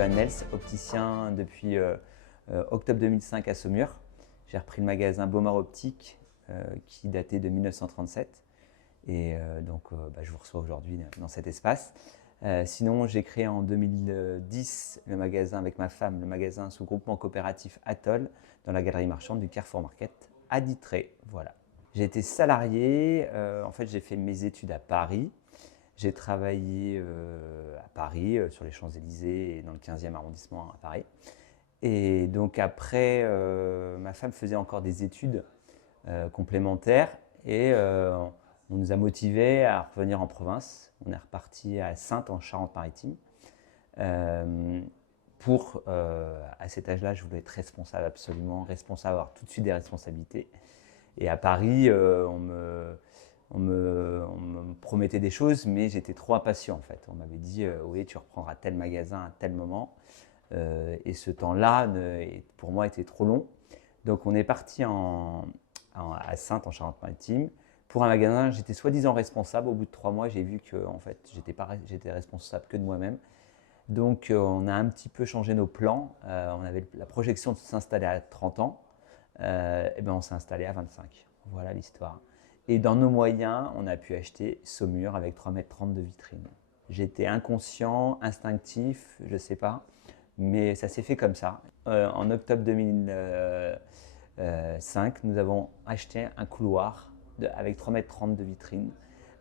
Johan Nels, opticien depuis octobre 2005 à Saumur. J'ai repris le magasin Baumard Optique qui datait de 1937 et je vous reçois aujourd'hui dans cet espace. Sinon, j'ai créé en 2010 le magasin avec ma femme, le magasin sous groupement coopératif Atoll dans la galerie marchande du Carrefour Market à Ditré. Voilà. J'ai été salarié, en fait j'ai fait mes études à Paris. J'ai travaillé à Paris, sur les Champs-Élysées et dans le 15e arrondissement à Paris. Et donc après, ma femme faisait encore des études complémentaires et on nous a motivés à revenir en province. On est reparti à Saintes en Charente-Maritime. À cet âge-là, je voulais être responsable absolument, responsable, avoir tout de suite des responsabilités. Et à Paris, on me promettait des choses, mais j'étais trop impatient en fait. On m'avait dit, oui, tu reprendras tel magasin à tel moment. Et ce temps-là, pour moi, était trop long. Donc on est parti à Saintes, en Charente-Maritime. Pour un magasin, j'étais soi-disant responsable. Au bout de 3 mois, j'ai vu que en fait, j'étais responsable que de moi-même. Donc on a un petit peu changé nos plans. On avait la projection de s'installer à 30 ans. Et ben on s'est installé à 25. Voilà l'histoire. Et dans nos moyens, on a pu acheter Saumur avec 3,30 m de vitrine. J'étais inconscient, instinctif, je ne sais pas, mais ça s'est fait comme ça. En octobre 2005, nous avons acheté un couloir avec 3,30 m de vitrine.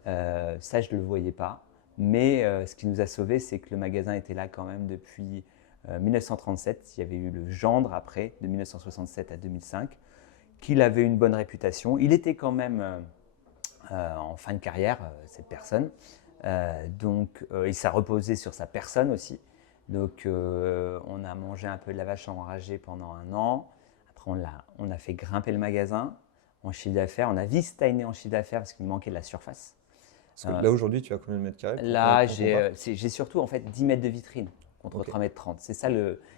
Ça, je ne le voyais pas. Mais ce qui nous a sauvés, c'est que le magasin était là quand même depuis 1937. Il y avait eu le gendre après, de 1967 à 2005, qu'il avait une bonne réputation. Il était quand même en fin de carrière, cette personne. Il s'est reposé sur sa personne aussi. Donc on a mangé un peu de la vache enragée pendant 1 an. Après on a fait grimper le magasin en chiffre d'affaires. On a vite stagné en chiffre d'affaires parce qu'il manquait de la surface. Parce que là, aujourd'hui, tu as combien de mètres carrés pour Là, qu'on compare? j'ai surtout en fait 10 mètres de vitrine contre 3,30 m. C'est ça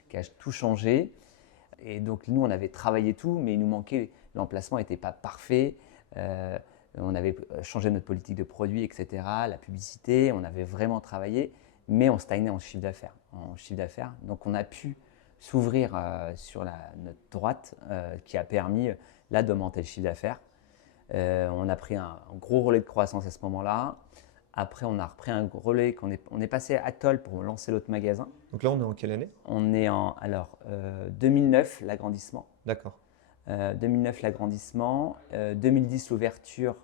qui a tout changé. Et donc nous, on avait travaillé tout, mais il nous manquait, l'emplacement n'était pas parfait. On avait changé notre politique de produit, etc., la publicité, on avait vraiment travaillé, mais on stagnait en chiffre d'affaires. Donc on a pu s'ouvrir sur notre droite qui a permis là d'augmenter le chiffre d'affaires. On a pris un gros relais de croissance à ce moment-là. Après, on a repris un relais, on est passé à Atoll pour lancer l'autre magasin. Donc là, on est en quelle année? On est en 2009, l'agrandissement. D'accord. 2009, l'agrandissement. 2010, l'ouverture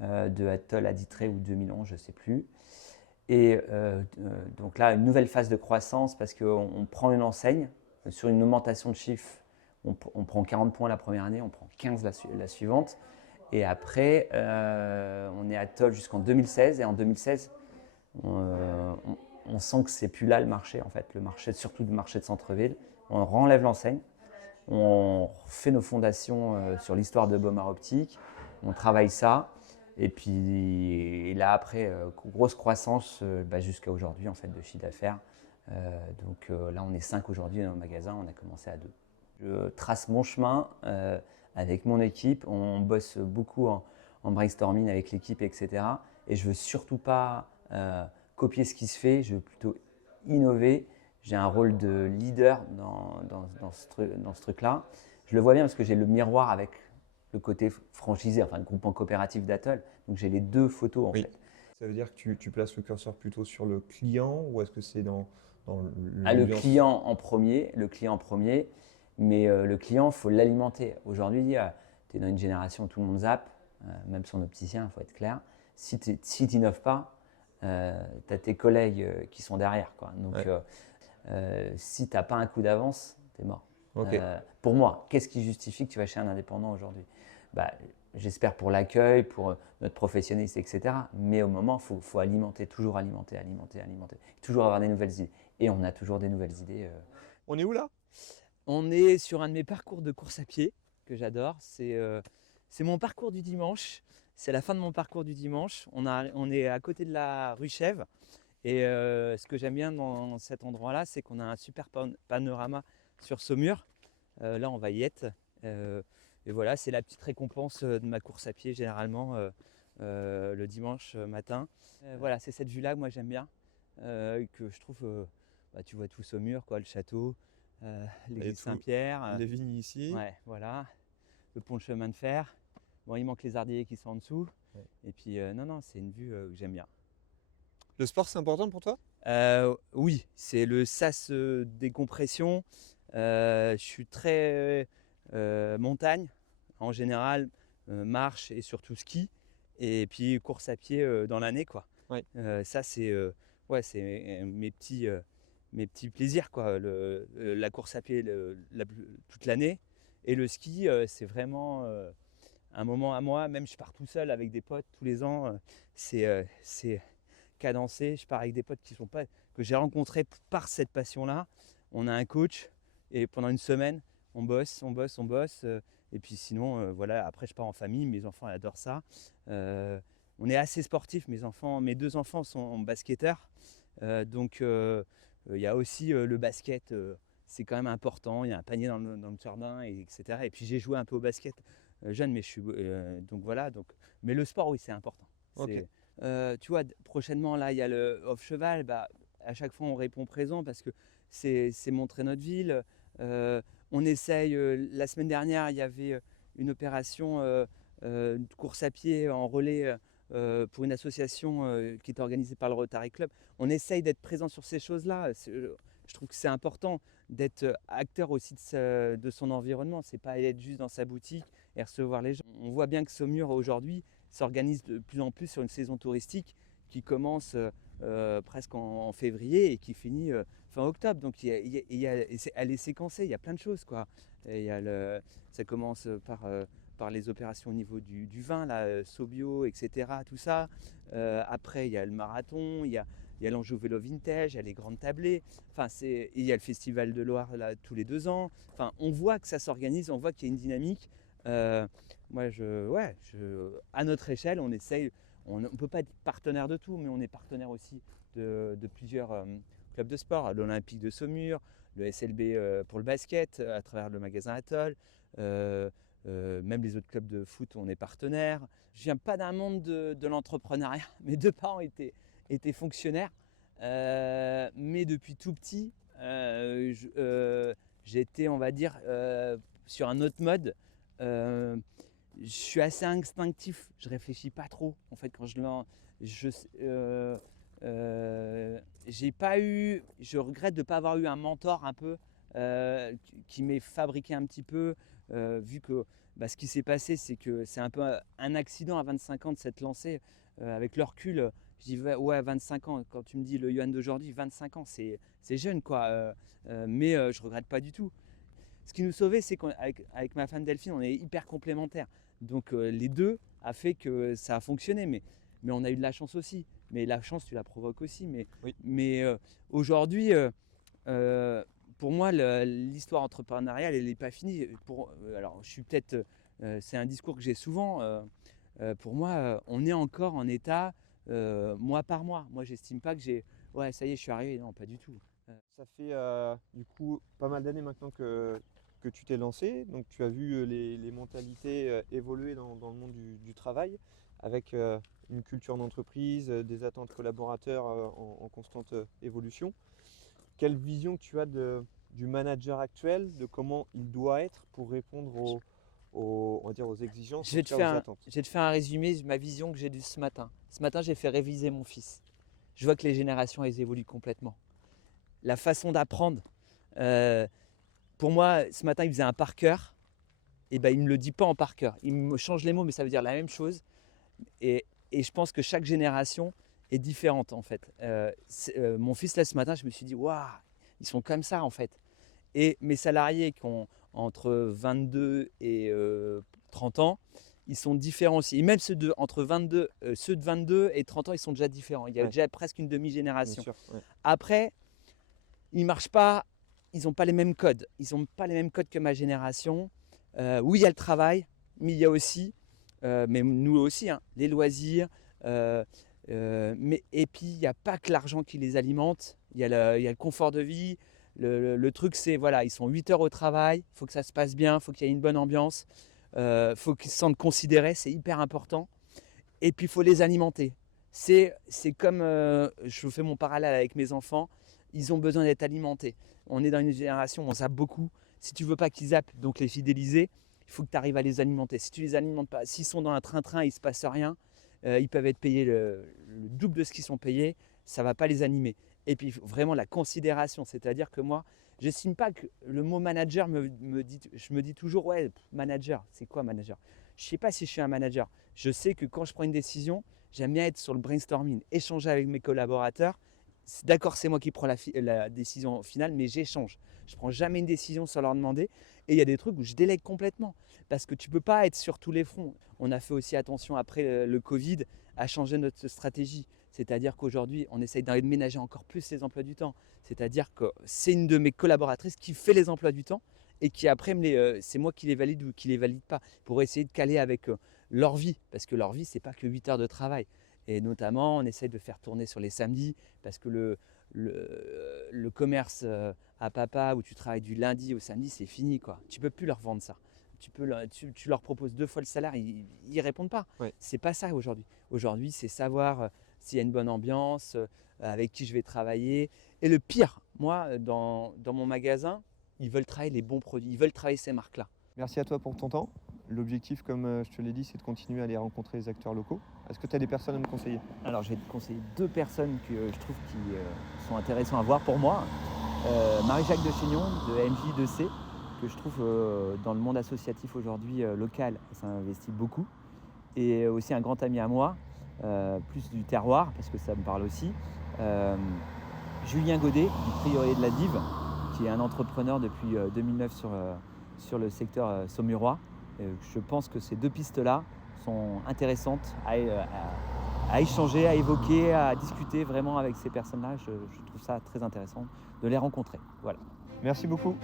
de Atoll à Ditré, ou 2011, je ne sais plus. Et donc là, une nouvelle phase de croissance parce qu'on prend une enseigne sur une augmentation de chiffre. On prend 40 points la première année, on prend 15 la suivante. Et après, on est à Atoll jusqu'en 2016. Et en 2016, on sent que c'est plus là le marché, en fait, le marché, surtout le marché de centre-ville. On renlève l'enseigne, on fait nos fondations sur l'histoire de Baumard Optique, on travaille ça. Et puis là, après, grosse croissance jusqu'à aujourd'hui, en fait, de chiffre d'affaires. Là, on est 5 aujourd'hui dans le magasin, on a commencé à 2. Je trace mon chemin avec mon équipe, on bosse beaucoup en brainstorming avec l'équipe, etc. Et je ne veux surtout pas copier ce qui se fait, je veux plutôt innover. J'ai un rôle de leader dans ce truc-là. Je le vois bien parce que j'ai le miroir avec le côté franchisé, enfin le groupement coopératif d'Atoll. Donc j'ai les 2 photos en fait. Ça veut dire que tu places le curseur plutôt sur le client ou est-ce que c'est dans Le l'ambiance? client en premier, mais le client, il faut l'alimenter. Aujourd'hui, tu es dans une génération où tout le monde zappe, même son opticien, il faut être clair. Si tu n'innoves pas, tu as tes collègues qui sont derrière, quoi. Donc, si tu n'as pas un coup d'avance, tu es mort. Ok. Pour moi, qu'est-ce qui justifie que tu vas chez un indépendant aujourd'hui? J'espère pour l'accueil, pour notre professionnalisme, etc. Mais au moment, il faut alimenter, toujours alimenter. Toujours avoir des nouvelles idées. Et on a toujours des nouvelles idées. On est où là? On est sur un de mes parcours de course à pied que j'adore. C'est mon parcours du dimanche. C'est la fin de mon parcours du dimanche. On est à côté de la rue Chèvre. Et ce que j'aime bien dans cet endroit-là, c'est qu'on a un super panorama sur Saumur. Là, on va y être. Et voilà, c'est la petite récompense de ma course à pied généralement le dimanche matin. Voilà, c'est cette vue-là que moi j'aime bien, que je trouve tu vois tout Saumur, quoi, le château, l'église tout- Saint-Pierre. Les vignes ici. Ouais, voilà. Le pont de chemin de fer. Bon, il manque les ardillers qui sont en dessous. Ouais. Et puis, non, c'est une vue que j'aime bien. Le sport, c'est important pour toi? Oui, c'est le sas décompression. Je suis très montagne, en général, marche et surtout ski. Et puis course à pied dans l'année, quoi. Ouais. Ça, c'est mes petits plaisirs, quoi. La course à pied toute l'année. Et le ski, c'est vraiment un moment à moi. Même je pars tout seul avec des potes tous les ans. C'est cadencé. Je pars avec des potes que j'ai rencontrés par cette passion-là. On a un coach et pendant une semaine, on bosse. Et puis sinon, voilà, après je pars en famille. Mes enfants adorent ça. On est assez sportifs. Mes 2 enfants sont basketteurs. Donc il y a aussi le basket. C'est quand même important. Il y a un panier dans le jardin, etc. Et puis j'ai joué un peu au basket jeune, mais donc voilà. Mais le sport, oui, c'est important. Ok. Tu vois, prochainement, là, il y a le Off Cheval. À chaque fois, on répond présent parce que c'est montrer notre ville. On essaye. La semaine dernière, il y avait une opération de course à pied en relais pour une association qui est organisée par le Rotary Club. On essaye d'être présent sur ces choses-là. Je trouve que c'est important d'être acteur aussi de son environnement. C'est pas être juste dans sa boutique et recevoir les gens. On voit bien que Saumur aujourd'hui s'organise de plus en plus sur une saison touristique qui commence presque en février et qui finit fin octobre. Donc elle est séquencée, il y a plein de choses, quoi. Et ça commence par les opérations au niveau du vin, là, Sobio, etc. Tout ça. Après, il y a le marathon, il y a l'Anjou Vélo Vintage, il y a les grandes tablées. Enfin, il y a le Festival de Loire là, tous les 2 ans. Enfin, on voit que ça s'organise, on voit qu'il y a une dynamique. Moi, à notre échelle, on essaye. On ne peut pas être partenaire de tout, mais on est partenaire aussi de plusieurs clubs de sport, l'Olympique de Saumur, le SLB pour le basket, à travers le magasin Atoll. Même les autres clubs de foot, on est partenaire. Je viens pas d'un monde de l'entrepreneuriat. Mes 2 parents étaient fonctionnaires, mais depuis tout petit, j'étais, on va dire, sur un autre mode. Je suis assez instinctif, je réfléchis pas trop. En fait, quand j'ai pas eu, je regrette de ne pas avoir eu un mentor un peu qui m'ait fabriqué un petit peu, vu que ce qui s'est passé, c'est que c'est un peu un accident à 25 ans de s'être lancé. Avec le recul, je dis ouais, 25 ans. Quand tu me dis le Yohan d'aujourd'hui, 25 ans, c'est jeune, quoi. Mais je regrette pas du tout. Ce qui nous sauvait, c'est qu'avec ma femme Delphine, on est hyper complémentaires. Donc les deux a fait que ça a fonctionné. Mais on a eu de la chance aussi. Mais la chance, tu la provoques aussi. Oui. Mais aujourd'hui, pour moi, l'histoire entrepreneuriale, elle n'est pas finie. Alors, je suis peut-être. C'est un discours que j'ai souvent. Pour moi, on est encore en état mois par mois. Moi, j'estime pas que ouais, ça y est, je suis arrivé. Non, pas du tout. Ça fait du coup pas mal d'années maintenant que tu t'es lancé. Donc tu as vu les mentalités évoluer dans le monde du travail avec une culture d'entreprise, des attentes collaborateurs en constante évolution. Quelle vision tu as du manager actuel, de comment il doit être pour répondre on va dire aux exigences, Je vais en tout cas aux attentes? te faire un résumé de ma vision que j'ai de ce matin. Ce matin, j'ai fait réviser mon fils. Je vois que les générations, elles évoluent complètement. La façon d'apprendre, pour moi, ce matin, il faisait un par cœur. Et il ne me le dit pas en par cœur. Il me change les mots, mais ça veut dire la même chose. Et je pense que chaque génération est différente, en fait. Mon fils, là, ce matin, je me suis dit, waouh, ils sont comme ça, en fait. Et mes salariés qui ont entre 22 et 30 ans, ils sont différents aussi. Et même ceux de 22 et 30 ans, ils sont déjà différents. Il y a déjà presque une demi-génération. Bien sûr, ouais. Après, ils ne marchent pas, ils n'ont pas les mêmes codes. Ils n'ont pas les mêmes codes que ma génération. Oui, il y a le travail, mais il y a aussi, mais nous aussi, hein, les loisirs. Et puis, il n'y a pas que l'argent qui les alimente. Il y a le confort de vie. Le truc, c'est, voilà, ils sont 8 heures au travail. Il faut que ça se passe bien. Il faut qu'il y ait une bonne ambiance. Il faut qu'ils se sentent considérés. C'est hyper important. Et puis, il faut les alimenter. C'est comme, je fais mon parallèle avec mes enfants. ils ont besoin d'être alimentés. On est dans une génération où on zappe beaucoup. Si tu veux pas qu'ils zappent, donc les fidéliser, il faut que tu arrives à les alimenter. Si tu les alimentes pas, s'ils sont dans un train-train, il ne se passe rien, ils peuvent être payés le double de ce qu'ils sont payés, ça ne va pas les animer. Et puis vraiment la considération, c'est-à-dire que moi, je n'estime pas que le mot manager je me dis toujours, ouais, manager, c'est quoi manager? Je ne sais pas si je suis un manager. Je sais que quand je prends une décision, j'aime bien être sur le brainstorming, échanger avec mes collaborateurs. D'accord, c'est moi qui prends la décision finale, mais j'échange. Je ne prends jamais une décision sans leur demander. Et il y a des trucs où je délègue complètement. Parce que tu ne peux pas être sur tous les fronts. On a fait aussi attention après le Covid à changer notre stratégie. C'est-à-dire qu'aujourd'hui, on essaye d'aménager encore plus les emplois du temps. C'est-à-dire que c'est une de mes collaboratrices qui fait les emplois du temps et qui après, c'est moi qui les valide ou qui les valide pas pour essayer de caler avec leur vie. Parce que leur vie, ce n'est pas que 8 heures de travail. Et notamment, on essaye de faire tourner sur les samedis parce que le commerce à papa où tu travailles du lundi au samedi, c'est fini, quoi. Tu ne peux plus leur vendre ça. Tu leur proposes 2 fois le salaire, ils ne répondent pas. Ouais. C'est pas ça aujourd'hui. Aujourd'hui, c'est savoir s'il y a une bonne ambiance, avec qui je vais travailler. Et le pire, moi, dans mon magasin, ils veulent travailler les bons produits, ils veulent travailler ces marques-là. Merci à toi pour ton temps. L'objectif, comme je te l'ai dit, c'est de continuer à aller rencontrer les acteurs locaux. Est-ce que tu as des personnes à me conseiller? Alors, je vais te conseiller 2 personnes que je trouve qui sont intéressantes à voir pour moi. Marie-Jacques de Chaignon de MJ2C, que je trouve dans le monde associatif aujourd'hui local, ça investit beaucoup. Et aussi un grand ami à moi, plus du terroir, parce que ça me parle aussi. Julien Godet, du Prieuré de la Dive, qui est un entrepreneur depuis 2009 sur le secteur saumurois. Je pense que ces 2 pistes-là sont intéressantes à échanger, à évoquer, à discuter vraiment avec ces personnes-là. Je trouve ça très intéressant de les rencontrer. Voilà. Merci beaucoup.